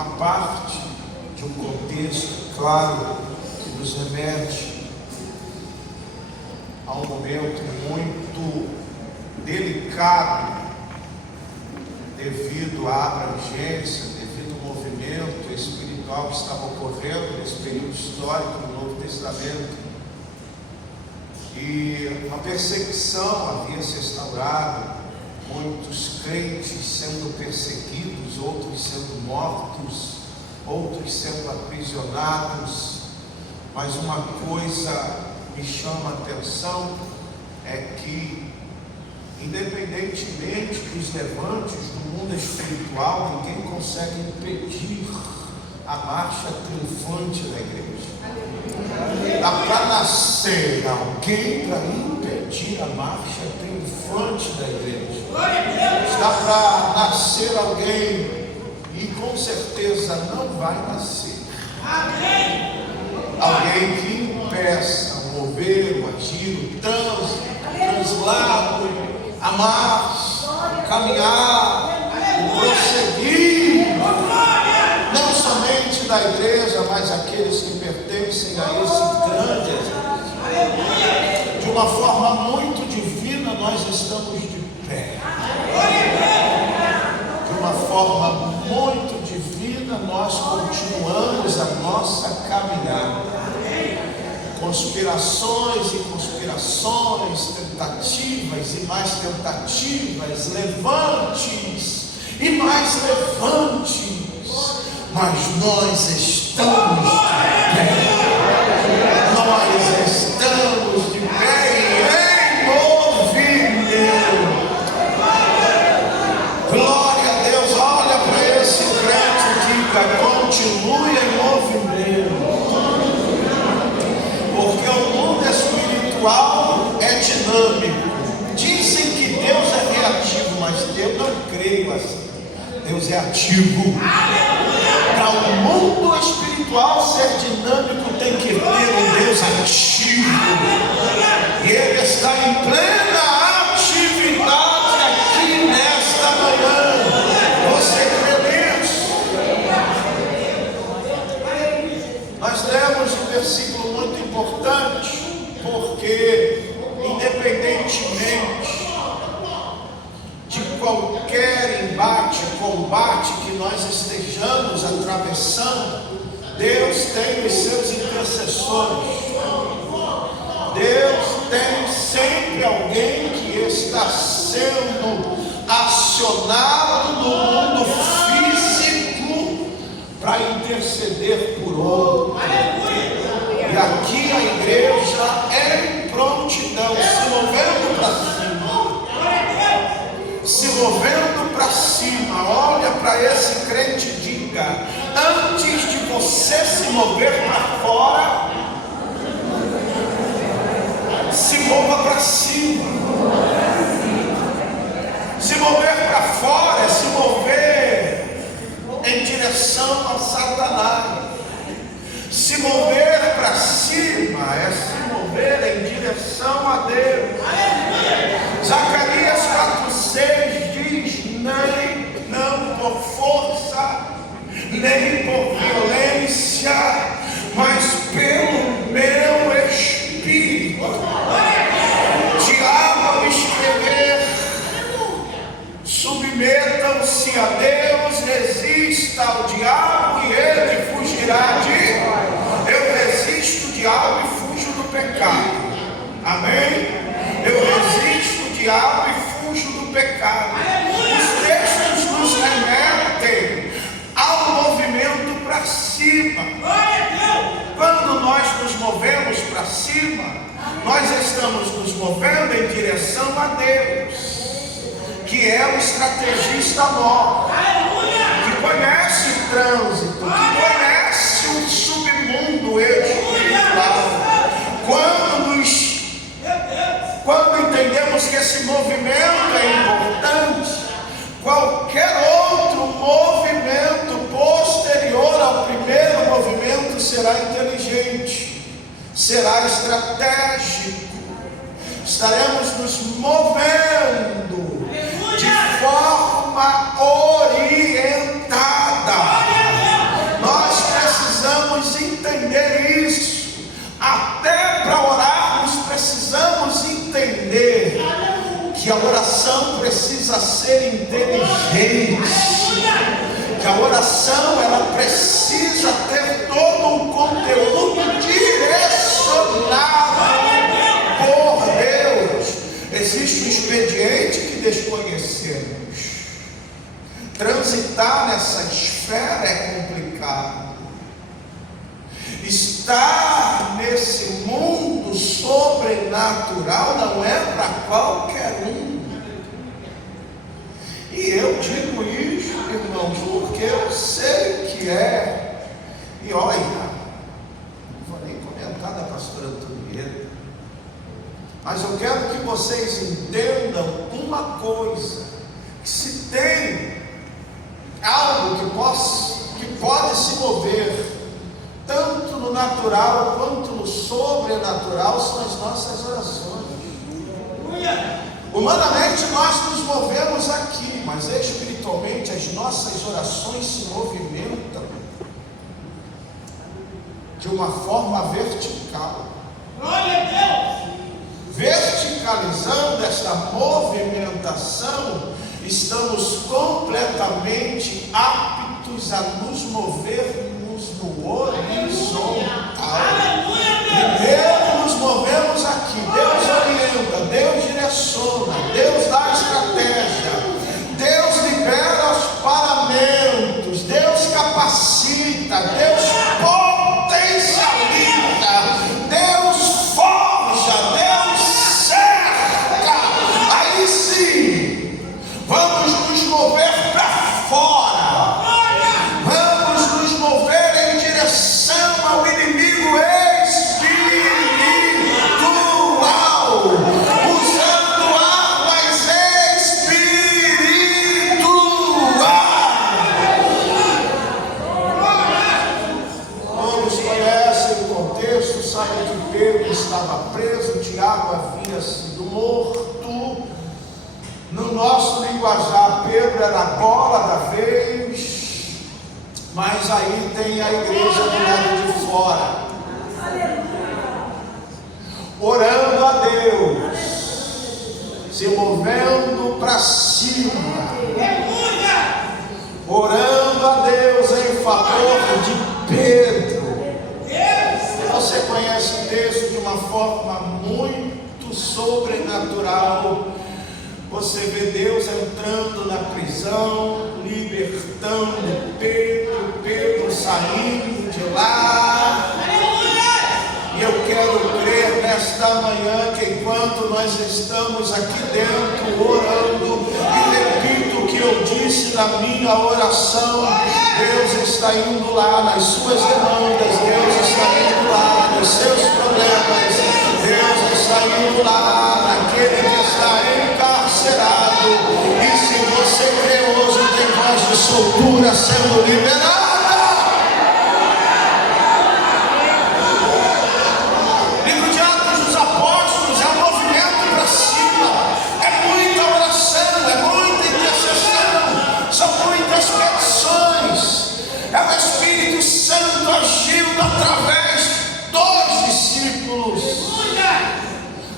uma parte de um contexto claro que nos remete a um momento muito delicado devido à abrangência, devido ao movimento espiritual que estava ocorrendo nesse período histórico do Novo Testamento. E a perseguição havia se instaurado, muitos crentes sendo perseguidos, outros sendo mortos, outros sendo aprisionados. Mas uma coisa me chama a atenção, é que independentemente dos levantes do mundo espiritual, ninguém consegue impedir a marcha triunfante da igreja. Dá para nascer alguém para impedir a marcha triunfante da igreja. Dá para nascer alguém e com certeza não vai nascer alguém que impeça o mover, o agir, o trânsito, o translado, a marcha, caminhar, o prosseguir, não somente da igreja, mas aqueles que pertencem a esse grande exército. De uma forma muito divina, nós estamos de pé. De uma forma muito divina, nós continuamos a nossa caminhada. Conspirações e conspirações, tentativas e mais tentativas, levantes e mais levantes, mas nós estamos de pé. Nós estamos de pé em movimento. Glória a Deus. Olha para esse crente e diga: continue em movimento. Porque o mundo espiritual é dinâmico. Dizem que Deus é reativo, mas eu não creio assim. Deus é ativo. Para o mundo espiritual ser dinâmico, tem que ter um Deus ativo. E Ele está em plena atividade aqui nesta manhã. Você crê nisso? Nós lemos um versículo muito importante, porque independentemente de qualquer embate, combate que nós estejamos atravessando, Deus tem os seus intercessores. Deus tem sempre alguém que está sendo acionado no mundo físico para interceder por outro. E aqui a igreja é em prontidão, se movendo para cima. Se movendo para cima. Olha para esse crente e diga: antes de você se mover para fora, se mova para cima. Se mover para fora é se mover em direção a Satanás. Se mover para cima é se mover em direção a Deus. Zacarias 4,6 diz: não por força, nem por violência, mas pelo meu Espírito. Diabo, ao escrever, submetam-se a Deus, resista ao diabo e ele fugirá de... Eu resisto o diabo e fujo do pecado. Amém? Eu resisto o diabo e fujo do pecado. Os textos nos remetem ao movimento para cima. Quando nós nos movemos para cima, nós estamos nos movendo em direção a Deus, que é o estrategista maior, que conhece o trânsito, que conhece o submundo espiritual. Quando entendemos que esse movimento é importante, qualquer outro movimento posterior ao primeiro movimento será inteligente, será estratégico. Estaremos nos movendo de forma orientada. precisa ser inteligente, que a oração ela precisa ter todo um conteúdo direcionado por Deus. Existe um expediente que desconhecemos. Transitar nessa esfera é complicado. Estar nesse mundo sobrenatural não é para qualquer um. E eu digo isso, irmãos, porque eu sei que é. E olha, não vou nem comentar da pastora Antonieta, mas eu quero que vocês entendam uma coisa: que se tem algo que pode se mover tanto no natural quanto no sobrenatural, são as nossas orações. Humanamente nós nos movemos aqui, mas espiritualmente as nossas orações se movimentam de uma forma vertical. Glória a Deus! Verticalizando esta movimentação, estamos completamente aptos a nos movermos no horizontal. Primeiro nos movemos aqui, Deus orienta, Deus direciona, Deus dá estratégia, Deus libera os paramentos, Deus capacita, Deus potencializa, Deus forja, Deus cerca. Aí sim, vamos nos mover para fora, vamos nos mover em direção ao inimigo espiritual, usando armas espirituais. Todos conhecem o contexto, sabem que Pedro estava preso, Tiago havia sido morto. No nosso linguajar, Pedro era a bola da vez, mas aí tem a igreja do lado de fora, orando a Deus, se movendo para cima, orando a Deus em favor de Pedro. Você conhece o texto de uma forma muito sobrenatural. Você vê Deus entrando na prisão, libertando Pedro saindo de lá. E eu quero crer nesta manhã que enquanto nós estamos aqui dentro orando, e repito o que eu disse na minha oração, Deus está indo lá nas suas demandas, Deus está indo lá nos seus problemas, Deus está indo lá naquele que está encarcerado. E se você crê hoje, tem voz de soltura sendo liberada. Livro de Atos dos Apóstolos é um movimento para cima, é muita oração, é muita intercessão, são muitas petições. É o Espírito Santo agindo através dos discípulos.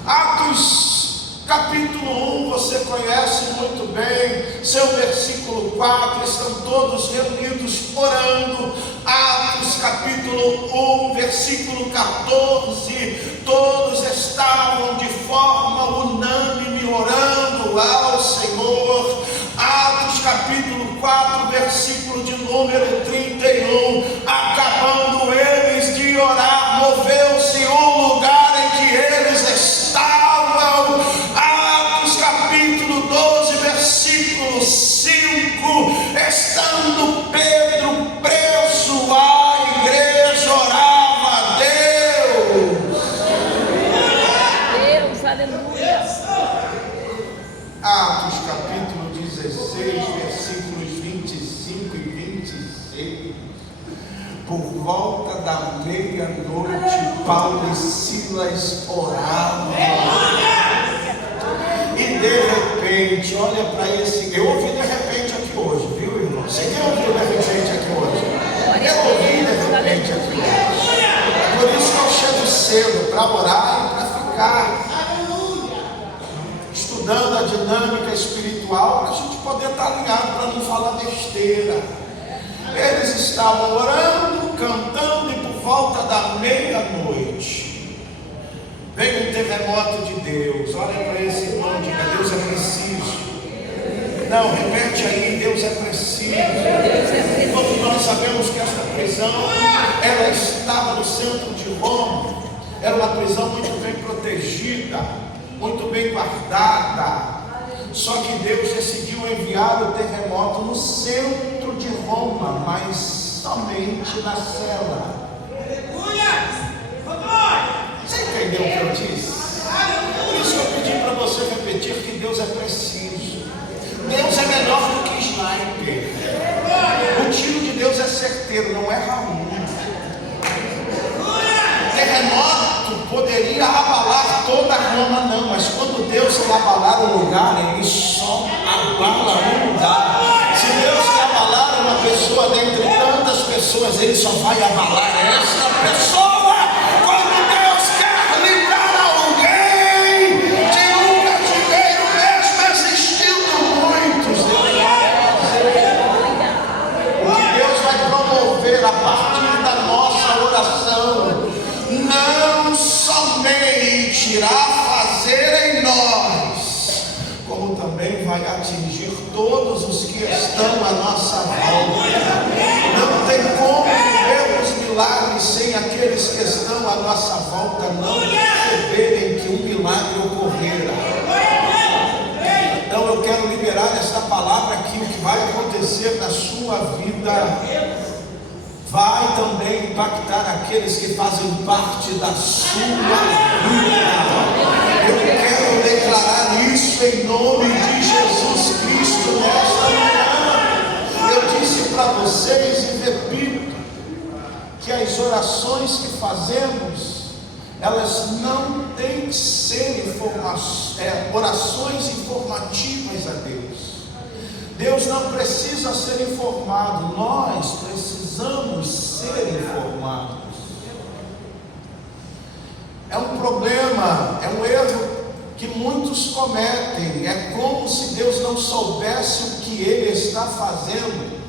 Atos capítulo 1 você conhece muito bem, seu versículo 4, estão todos reunidos orando. Atos capítulo 1, versículo 14, todos estavam de forma unânime orando ao Senhor. Atos capítulo 4, versículo de número 31, acabando eles de orar, moveu-se o lugar em que eles estavam. Atos capítulo 12, versículo 5, estando Pedro preso, a igreja orava a Deus. Aleluia. Atos capítulo 16, versículos 25 e 26. Por volta da meia-noite, Paulo e Silas oravam. E de repente, olha para esse. Eu ouvi de repente aqui hoje, viu, irmão? Você quer ouvir de repente aqui hoje? Eu ouvi de repente aqui hoje. É por isso que eu chego cedo, para orar e para ficar estudando a dinâmica espiritual espiritual, para a gente poder estar alinhado, para não falar besteira. Eles estavam orando, cantando, e por volta da meia-noite veio um terremoto de Deus. Olha para esse irmão, diga: Deus é preciso. Não, repete aí: Deus é preciso. Todos nós sabemos que essa prisão, ela estava no centro de Roma. Era uma prisão muito bem protegida, muito bem guardada. Só que Deus decidiu enviar o terremoto no centro de Roma, mas somente na cela. Você entendeu o que eu disse? Por isso que eu pedi para você repetir que Deus é preciso. Deus é melhor do que sniper. O tiro de Deus é certeiro, não é ruim. Terremoto poderia abalar toda Roma, não, mas quando Deus quer abalar um lugar, Ele só abala um lugar. Se Deus quer abalar uma pessoa dentre tantas pessoas, Ele só vai abalar esta pessoa. Quando Deus quer livrar alguém de um cativeiro, mesmo existindo muitos, o que Deus vai promover a partir da nossa oração, não somente irá fazer em nós, como também vai atingir todos os que estão à nossa volta. Não tem como ver os milagres sem aqueles que estão à nossa volta não perceberem que um milagre ocorrerá. Então eu quero liberar esta palavra aqui. O que vai acontecer na sua vida vai também impactar aqueles que fazem parte da sua vida. Eu quero declarar isso em nome de Jesus Cristo nesta manhã. Eu disse para vocês e repito, que as orações que fazemos, elas não têm que ser orações informativas a Deus. Deus não precisa ser informado, nós precisamos ser informados. É um problema, é um erro que muitos cometem. É como se Deus não soubesse o que Ele está fazendo.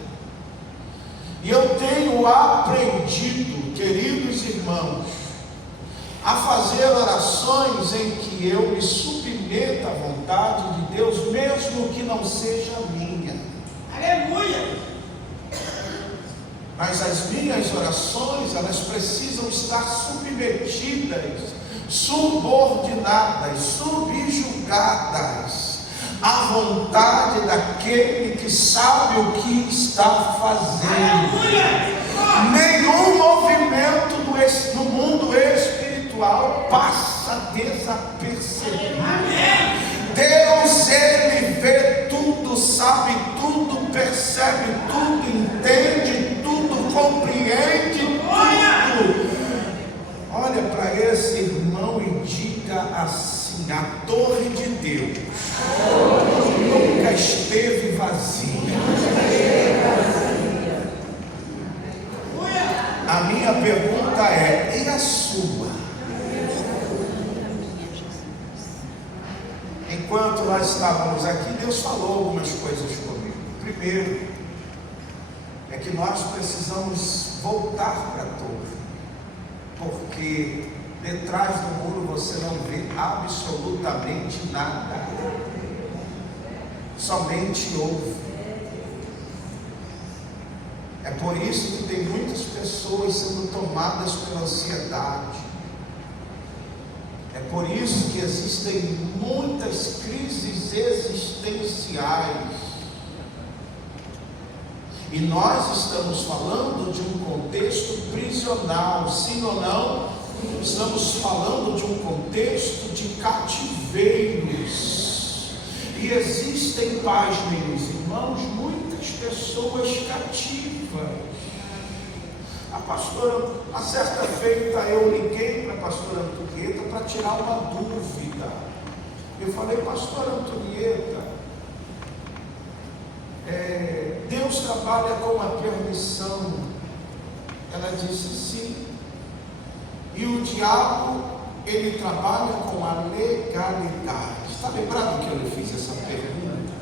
E eu tenho aprendido, queridos irmãos, a fazer orações em que eu me submeto à vontade de Deus, mesmo que não seja minha. Aleluia! Mas as minhas orações, elas precisam estar submetidas, subordinadas, subjugadas à vontade daquele que sabe o que está fazendo. Aleluia! Nenhum movimento no mundo espiritual passa desapercebido. Deus, Ele vê tudo, sabe tudo, percebe tudo, entende tudo, compreende tudo. Olha para esse irmão e diga assim: a torre de Deus nunca esteve vazia. A minha pergunta é: e a sua? Enquanto nós estávamos aqui, Deus falou algumas coisas comigo. Primeiro, é que nós precisamos voltar para a torre, porque detrás do muro você não vê absolutamente nada, somente ouve. É por isso que tem muitas pessoas sendo tomadas pela ansiedade. É por isso que existem muitas crises existenciais. E nós estamos falando de um contexto prisional, sim ou não? Estamos falando de um contexto de cativeiros. E existem, pasmem, meus irmãos, muitas pessoas cativas. A pastora, a certa feita, eu liguei para a pastora Antonieta para tirar uma dúvida. Eu falei: pastora Antonieta, Deus trabalha com a permissão? Ela disse sim. E o diabo, ele trabalha com a legalidade. Está lembrado que eu lhe fiz essa pergunta?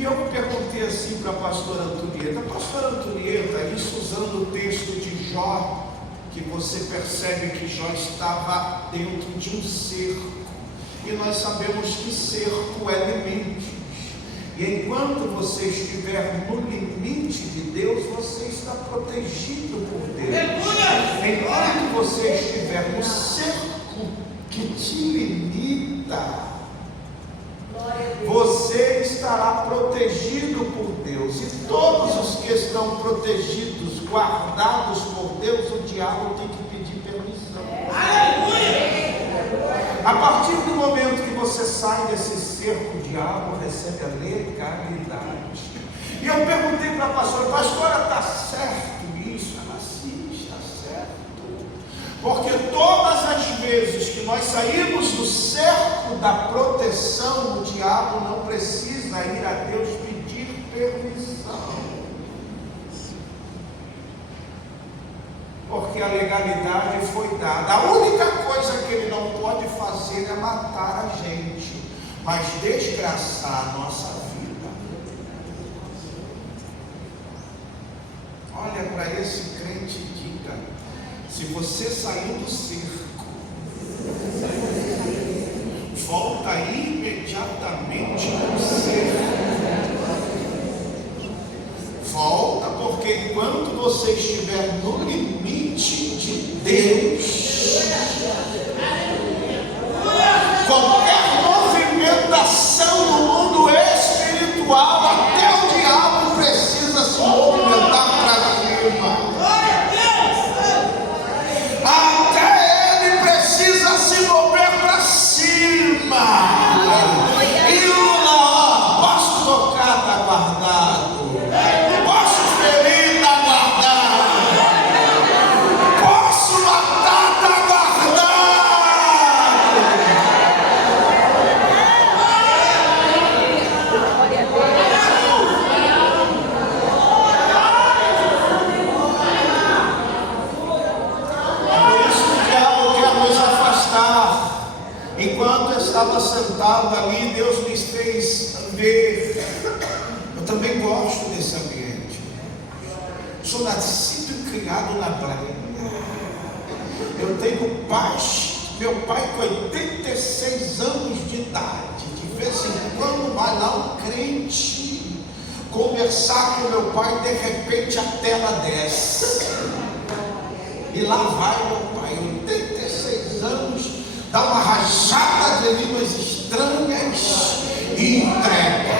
E eu perguntei assim para a pastora Antonieta: pastora Antonieta, isso usando o texto de Jó, que você percebe que Jó estava dentro de um cerco, e nós sabemos que cerco é limite, e enquanto você estiver no limite de Deus, você está protegido por Deus. Enquanto você estiver no cerco que te limita, você estará protegido por Deus. E todos os que estão protegidos, guardados por Deus, o diabo tem que pedir permissão. A partir do momento que você sai desse cerco, o diabo recebe a legalidade. E eu perguntei para a pastora: está certo isso? Ela: sim, está certo. Porque todas as vezes que nós saímos do cerco da proteção, o diabo não precisa ir a Deus pedir permissão. Porque a legalidade foi dada. A única coisa que ele não pode fazer é matar a gente, mas desgraçar a nossa vida. Olha para esse crente e diga: se você saiu do cerco, volta imediatamente no cerco. Volta, porque enquanto você estiver no limite de Deus, qualquer movimentação no mundo espiritual, até o diabo precisa se movimentar para cima. Até ele precisa se mover para cima. E lá, posso tocar, está guardado. Posso ferir, está guardado. Posso matar, está guardado. Enquanto eu estava sentado ali, Deus me fez ver. Eu também gosto desse ambiente. Sou nascido e criado na praia. Eu tenho paz. Meu pai com 86 anos de idade. De vez em quando vai lá um crente conversar com meu pai, de repente a tela desce. E lá vai meu pai, 86 anos. Dá uma rajada de línguas estranhas e entrega.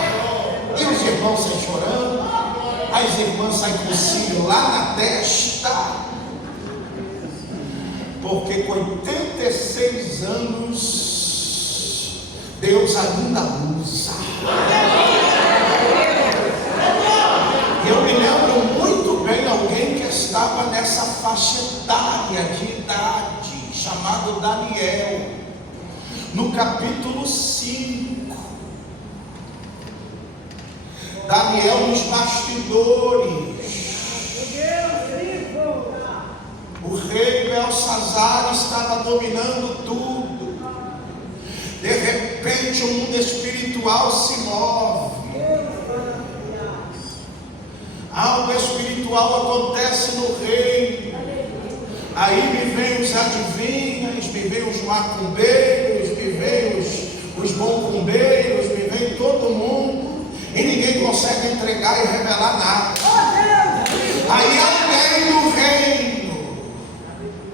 E os irmãos saem chorando, as irmãs saem com o cílio lá na testa, porque com 86 anos Deus ainda usa. Eu me lembro muito bem alguém que estava nessa faixa etária de idade, chamado Daniel, no capítulo 5. Daniel nos bastidores. O rei Belsazar estava dominando tudo. De repente o mundo espiritual se move. Algo espiritual acontece no reino. Aí me vem os adivinhas, me vem os macumbeiros, me vem os bombombeiros, me vem todo mundo, e ninguém consegue entregar e revelar nada. Aí alguém no reino,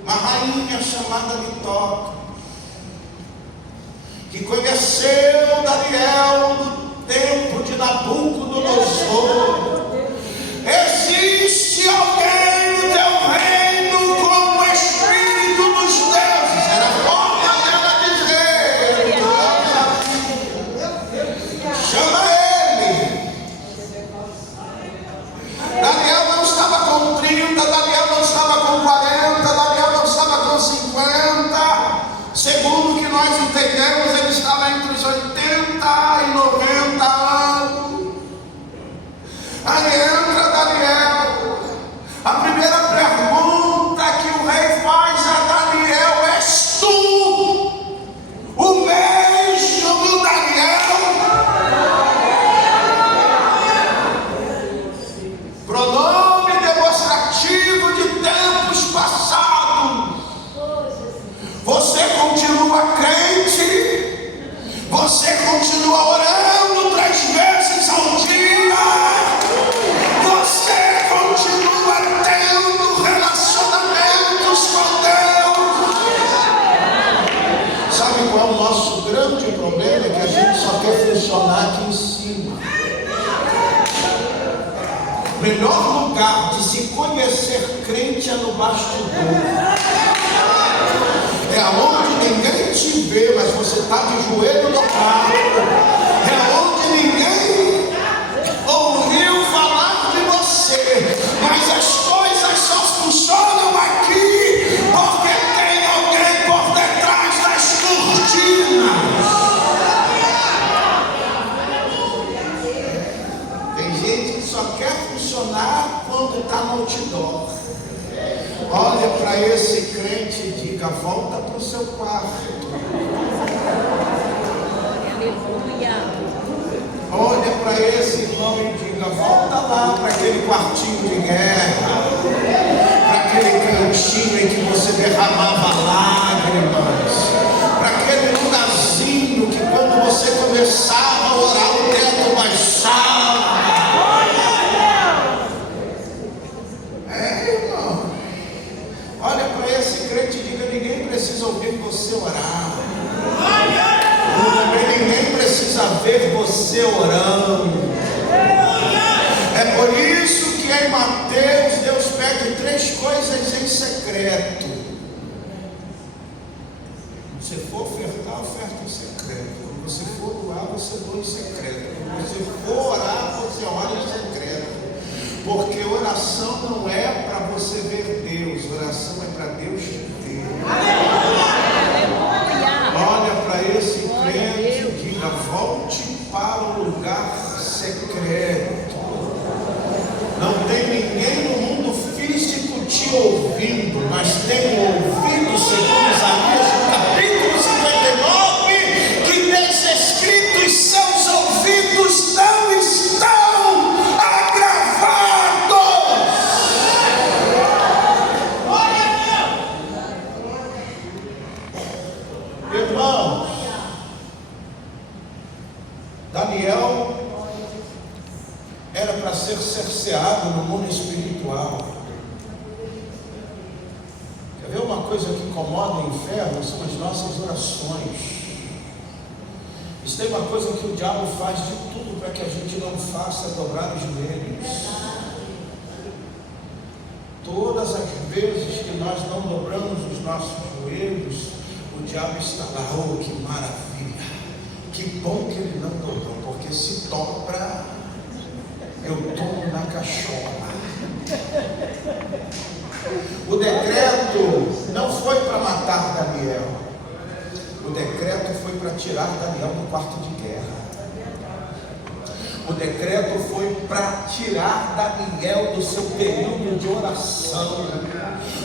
uma rainha chamada Vitória, que conheceu Daniel no tempo de Nabucodonosor. Existe alguém no teu reino como espírito dos deuses. Era a forma dela dizer. Chama ele. Daniel não estava com 30, Daniel não estava com 40, Daniel não estava com 50. Segundo o que nós entendemos, ele estava entre os 80 e 90 anos. melhor lugar de se conhecer crente é no bastidor. É onde ninguém te vê, mas você está de joelho no carro. É onde ninguém ouviu falar de você, mas as coisas só funcionam aqui porque tem alguém por detrás das cortinas. Tem gente que só quer funcionar quando está no outdoor. Olha para esse crente e diga: volta para o seu quarto. Olha para esse irmão e diga: volta lá para aquele quartinho de guerra, para aquele cantinho em que você derramava lágrimas, para aquele lugarzinho que quando você começava a orar o teto baixava. Irmão, olha para esse crente e diga: ninguém precisa ouvir você orar. Ninguém precisa ver você orando. É por isso que em Mateus Deus pede 3 coisas em secreto. Se você for ofertar, oferta em secreto. Quando você for doar, você doa em secreto. Quando você for orar, você ora em secreto. Porque oração não é para você ver Deus, oração é para Deus te ver. Olha para esse crente e diga: volte para o lugar secreto. Não tem ninguém no mundo físico te ouvindo, mas tem ouvido, segundo Isaías, no capítulo 59, que nesse escrito seus ouvidos não estão agravados. Irmãos, Daniel era para ser cerceado no mundo espiritual. Quer ver uma coisa que incomoda o inferno? São as nossas orações. Isso tem uma coisa que o diabo faz de tudo para que a gente não faça: dobrar os joelhos. Todas as vezes que nós não dobramos os nossos joelhos, o diabo está lá: oh, que maravilha, que bom que ele não dobrou, porque se dobra, eu tomo na cachola. O decreto não foi para matar Daniel, o decreto foi para tirar Daniel do quarto de guerra. O decreto foi para tirar Daniel do seu período de oração.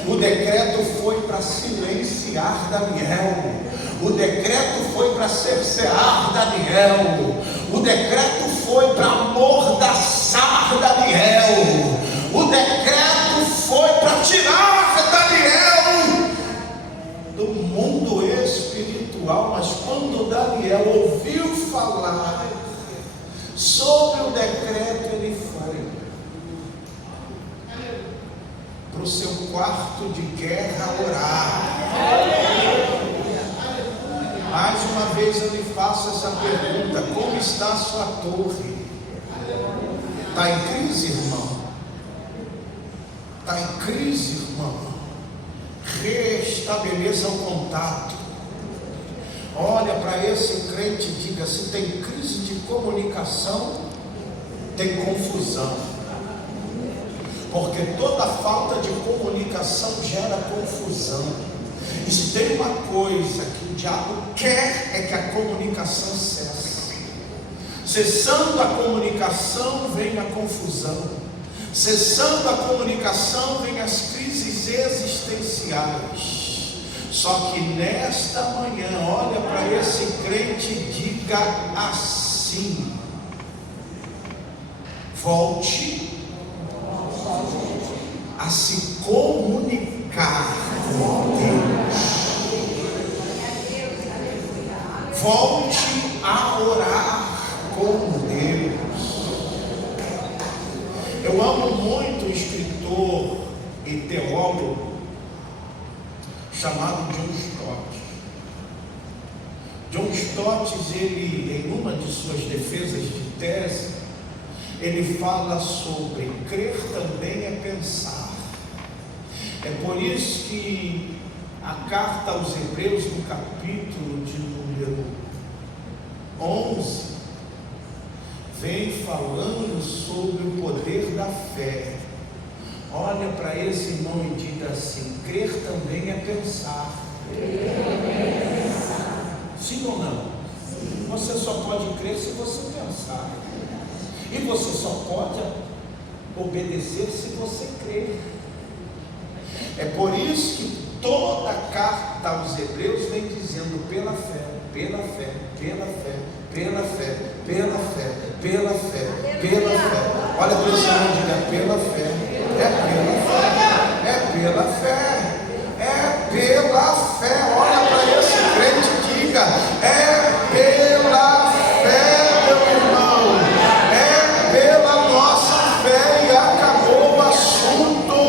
O decreto foi para silenciar Daniel. O decreto foi para cercear Daniel. O decreto foi para amordaçar Daniel. O decreto foi para tirar Daniel do mundo espiritual. Mas quando Daniel ouviu falar sobre o decreto, ele foi para o seu quarto de guerra orar. Mais uma vez eu lhe faço essa pergunta: como está a sua torre? Está em crise, irmão? Está em crise, irmão? Restabeleça o contato. Olha para esse crente e diga: se tem crise de comunicação, tem confusão. Porque toda falta de comunicação gera confusão. E se tem uma coisa que o diabo quer, é que a comunicação cesse. Cessando a comunicação, vem a confusão. Cessando a comunicação, vem as crises existenciais. Só que nesta manhã, olha para esse crente e diga assim: volte a se comunicar com Deus. Volte a orar com Deus. Eu amo muito um escritor e teólogo chamado John Stott. John Stott, ele, em uma de suas defesas de tese, ele fala sobre crer também é pensar. É por isso que a carta aos Hebreus, no capítulo de número 11, vem falando sobre o poder da fé. Olha para esse irmão e diga assim: crer também é pensar. Sim ou não? Sim. Você só pode crer se você pensar. E você só pode obedecer se você crer. É por isso que toda a carta aos Hebreus vem dizendo pela fé, pela fé, pela fé, pela fé, pela fé, pela fé, pela fé. Olha para esse irmão e diga: pela fé, é pela fé, é pela fé, é pela fé. Olha para esse crente e diga: é pela fé, meu irmão, é pela nossa fé, e acabou o assunto.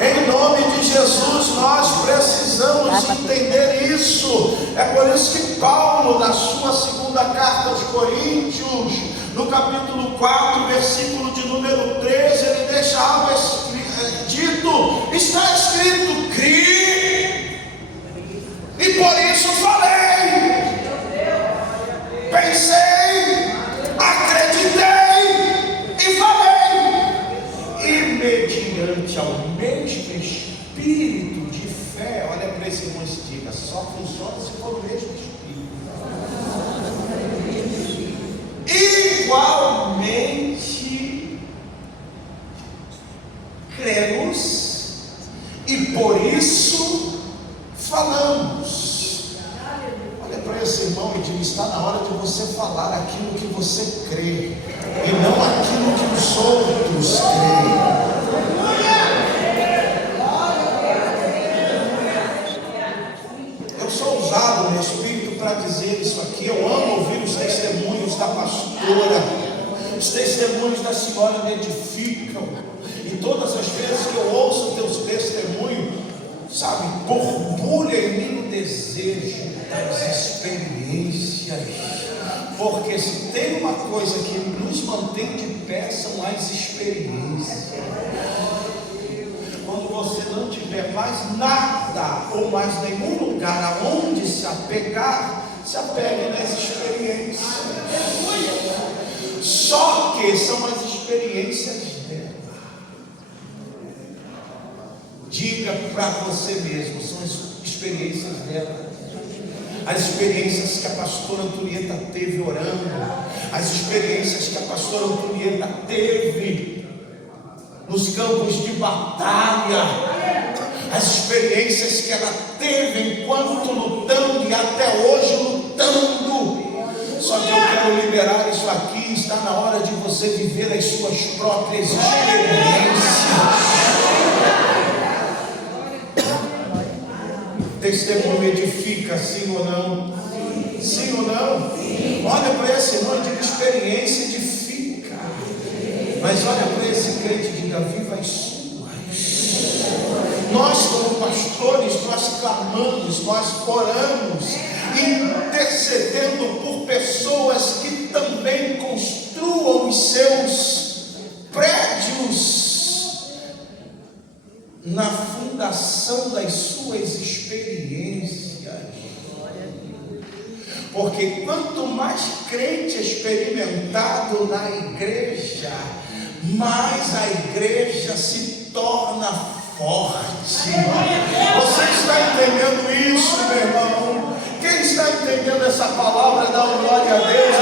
Em nome de Jesus, nós precisamos entender isso. É por isso que Paulo, na sua segunda carta aos Coríntios, no capítulo 4, versículo de número 13, ele deixa algo dito: está escrito, criei, e por isso falei, pensei, acreditei e falei. E mediante ao mesmo espírito de fé, olha para esse irmão e diga: só funciona se for o mesmo espírito. Igualmente cremos e por isso falamos. Olha para esse irmão e diga: está na hora de você falar aquilo que você crê e não aquilo que os outros creem. Eu sou usado no Espírito para dizer isso aqui. Eu amo ouvir os testemunhos da pastora. Os testemunhos da senhora me edificam. E todas as vezes que eu ouço teus testemunhos, sabe, borbulha em mim o desejo das experiências. Porque se tem uma coisa que nos mantém de pé, são as experiências. Quando você não tiver mais nada ou mais nenhum lugar aonde se apegar, se apegue nas experiências. Só que são as experiências dela. Diga para você mesmo: são as experiências dela. As experiências que a pastora Antonieta teve orando, as experiências que a pastora Antonieta teve nos campos de batalha, as experiências que ela teve enquanto lutando e até hoje lutando. Só que eu quero liberar isso aqui. Está na hora de você viver as suas próprias experiências. Testemunho edifica, sim ou não? Sim ou não? Olha para esse irmão de experiência edifica. Mas olha para esse crente e diga: viva as suas. Nós como pastores, nós clamamos, nós oramos, intercedendo por pessoas que também construam os seus prédios na fundação das suas experiências. Porque quanto mais crente experimentado na igreja, mais a igreja se torna forte. Você está entendendo isso, meu irmão? Quem está entendendo essa palavra, dá glória a Deus.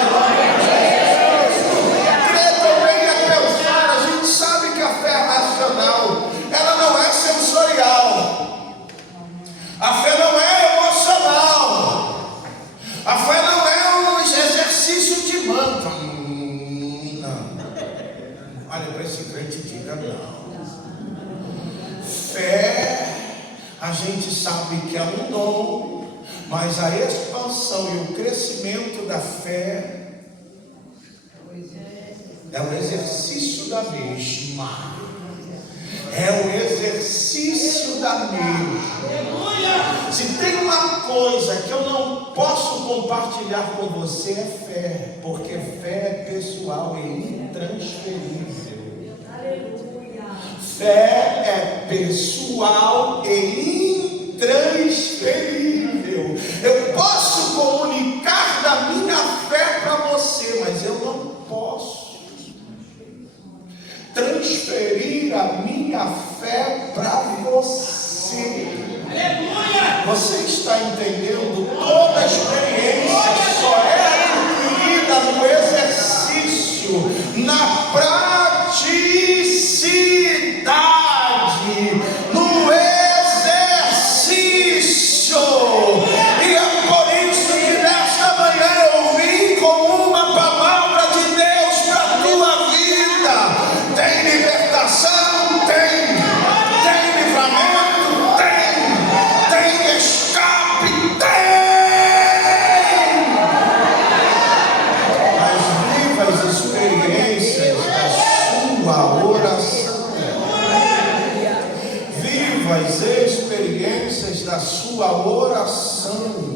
Crer também é pensar. A gente sabe que a fé é racional, ela não é sensorial. A fé não é emocional. A fé não é um exercício de mantra. Não. Olha para esse crente e diga: não. Fé, a gente sabe que é um dom, mas a expansão e o crescimento da fé é o exercício da mesma. É o exercício da mesma. Se tem uma coisa que eu não posso compartilhar com você é fé, porque fé é pessoal e intransferível. Fé é pessoal e intransferível. Eu posso comunicar da minha fé para você, mas eu não posso transferir a minha fé para você. Aleluia! Você está entendendo? Toda a experiência só é adquirida no exercício, na praticidade, no exercício. E é por isso que nesta manhã eu vim com uma palavra de Deus para a tua vida. Tem libertação? Tem livramento? Tem escape? Tem! As vivas experiências da sua oração. Vivas experiências da sua oração.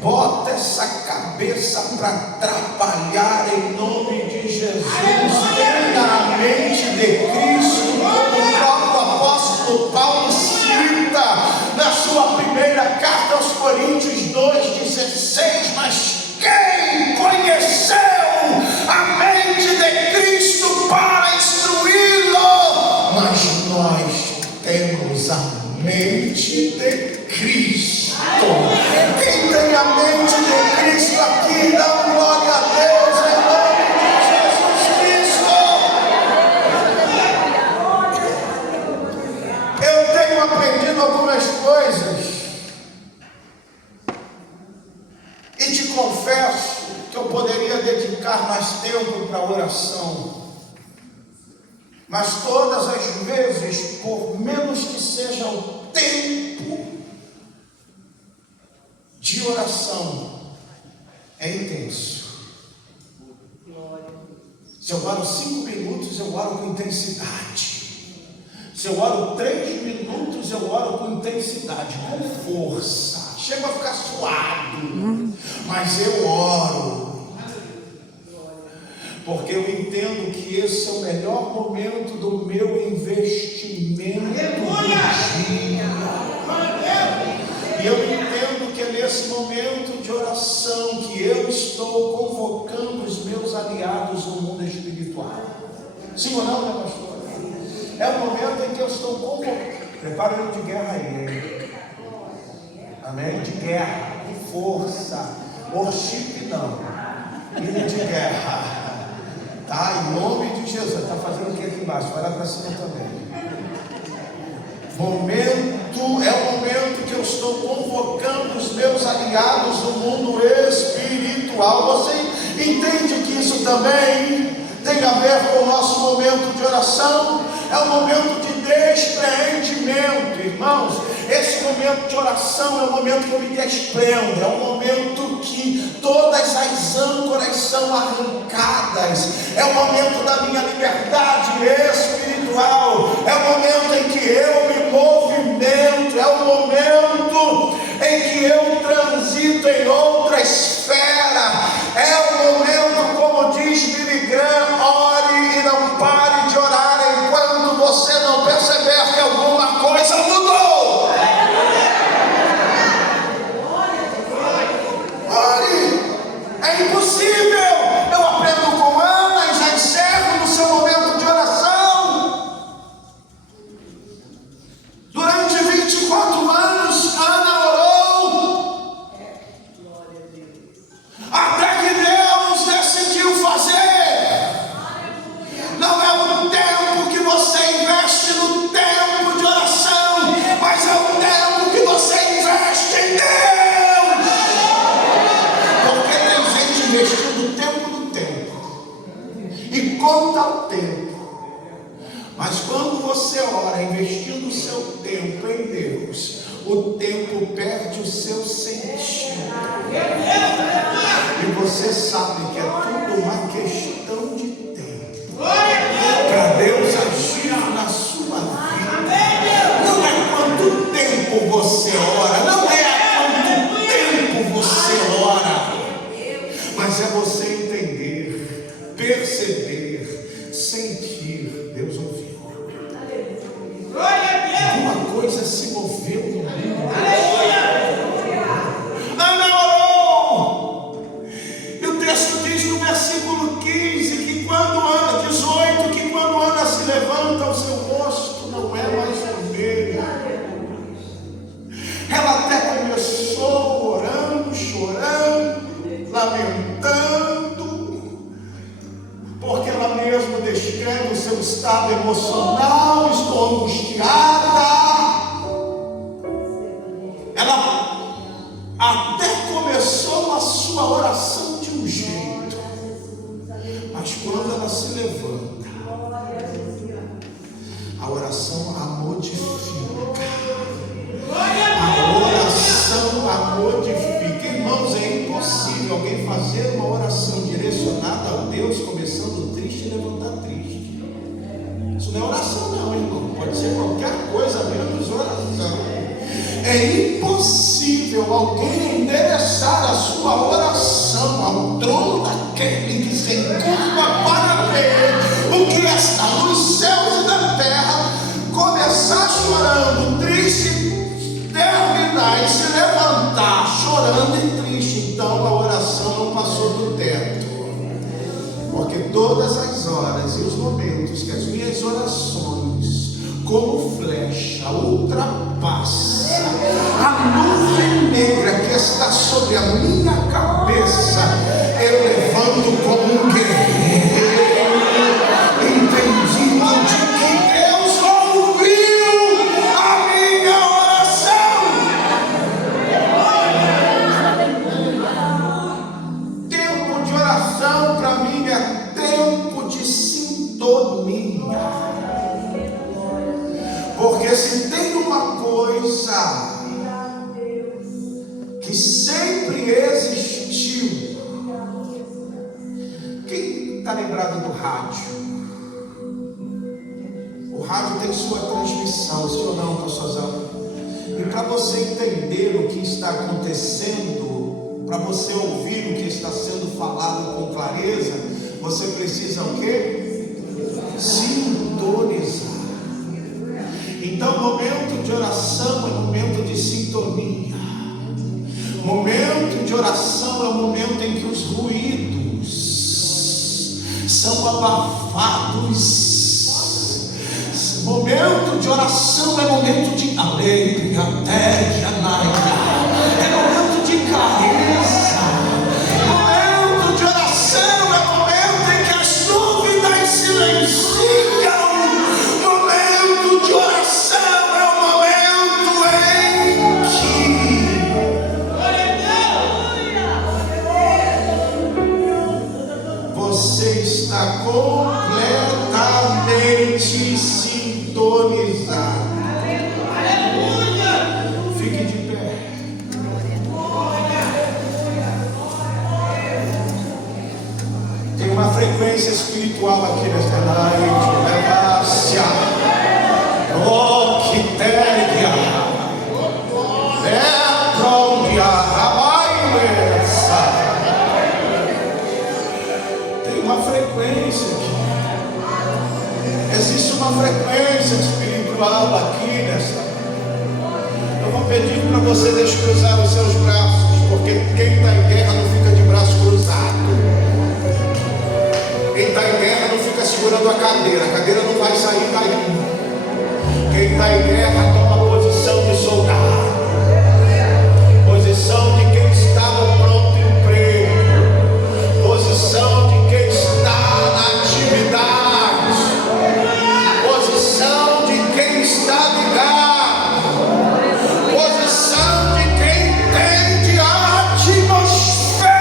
Bota essa cabeça para trabalhar em nome de Jesus. Tenha a mente de Cristo, como o próprio apóstolo Paulo cita na sua primeira carta aos Coríntios 2,16. Mas quem conheceu a mente de Cristo para instruí-lo? Mas nós temos a mente de Cristo. Quem tem a mente de Cristo aqui, dá glória a Deus em nome de Jesus Cristo. Eu tenho aprendido algumas coisas e te confesso que eu poderia dedicar mais tempo para a oração, mas todas as vezes, por menos que seja o tempo de oração, é intenso. Se eu oro 5 minutos, eu oro com intensidade. Se eu oro 3 minutos, eu oro com intensidade, com força. Chega a ficar suado, mas eu oro. Porque eu entendo que esse é o melhor momento do meu investimento do dia. E eu entendo que é nesse momento de oração que eu estou convocando os meus aliados no mundo espiritual. Sim ou não, né, pastor? É o momento em que eu estou convocando. Prepara ele de guerra aí, hein? Amém? De guerra, de força. Worship não. Ele de guerra. Tá? Em nome de Jesus. Está fazendo o que aqui embaixo? Vai lá para cima também. É o momento que eu estou convocando os meus aliados no mundo espiritual. Você entende que isso também tem a ver com o nosso momento de oração? É um momento de despreendimento, irmãos. Esse momento de oração é o momento que eu me desprendo, é o momento que todas as âncoras são arrancadas, é o momento da minha liberdade espiritual, é o momento em que eu me movimento, é o momento em que eu transito em outra esfera, é o momento, como diz Billy Graham, ore e não pare de orar enquanto você não perceber que alguma coisa mudou. É impossível. Eu aprendo com Ana e já encerro no seu momento de oração. Durante 24 anos, Ana orou. Até que Deus decidiu fazer. Não é um tempo que você investe no tempo de oração, mas é um tempo que você investe em Deus. Investindo o tempo no tempo e conta o tempo, mas quando você ora investindo o seu tempo em Deus, o tempo perde o seu sentido e você sabe que é tudo uma questão de tempo para Deus agir na sua vida. Não é quanto tempo você ora, não é há quanto tempo oração a modifica. A oração a modifica. Irmãos, é impossível alguém fazer uma oração direcionada a Deus começando triste e levantar triste. Isso não é oração não, irmão. Pode ser qualquer coisa menos oração. É impossível alguém endereçar a sua oração ao trono daquele que se curva para ver o que está nos céus e na terra, começar chorando, triste, terminar e se levantar chorando e triste. Então a oração não passou do teto, porque todas as horas e os momentos que as minhas orações, como flecha, ultrapassa a nuvem negra que está sobre a minha cabeça, eu levanto como um guerreiro, entendido de que Deus ouviu a minha oração. Tempo de oração para mim é tempo de sintonia. Porque se tem uma coisa que sempre existiu, quem está lembrado do rádio? O rádio tem sua transmissão, sim ou não, pastorzão? E para você entender o que está acontecendo, para você ouvir o que está sendo falado com clareza, você precisa o quê? Sintonizar. Então, momento de oração é momento de sintonia. Momento de oração é o momento em que os ruídos são abafados. Momento de oração é momento de alegria, tédia, é momento de clareza. Momento de oração é momento em que as dúvidas silenciam. Momento de oração é o momento em que você está completamente sintonizado. Fique de pé. Tem uma frequência espiritual aqui nesta noite. Levácia. Oh, que téria. Leprondia. Rabaiuessa. Tem uma frequência aqui. Existe uma frequência espiritual aqui nesta. Eu vou pedir para você descruzar os seus braços, porque quem está em guerra não fica de braço cruzado. Quem está em guerra não fica segurando a cadeira não vai sair daí. Quem está em guerra toma posição de soldado, posição de quem está no pronto emprego, posição de quem está na atividade, posição de quem está ligado, posição de quem entende a atmosfera.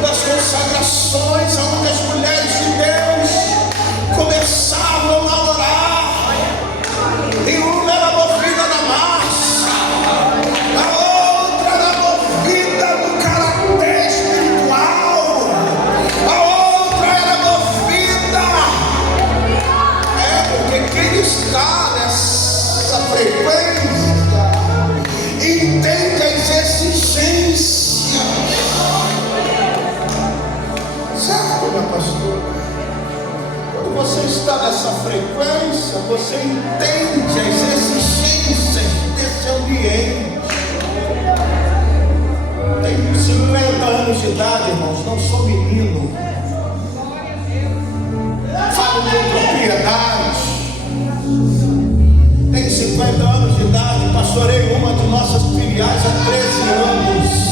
das consagrações, onde as mulheres de Deus começavam a orar. E uma era movida na massa, a outra era movida no caráter espiritual, a outra era movida. Porque quem está nessa frequência entende as exigências. Certo, minha pastora? Quando você está nessa frequência, você entende as exigências desse ambiente. Tenho 50 anos de idade, irmãos, não sou menino. Falo com propriedade. Tenho 50 anos de idade, pastorei uma de nossas filiais há 13 anos.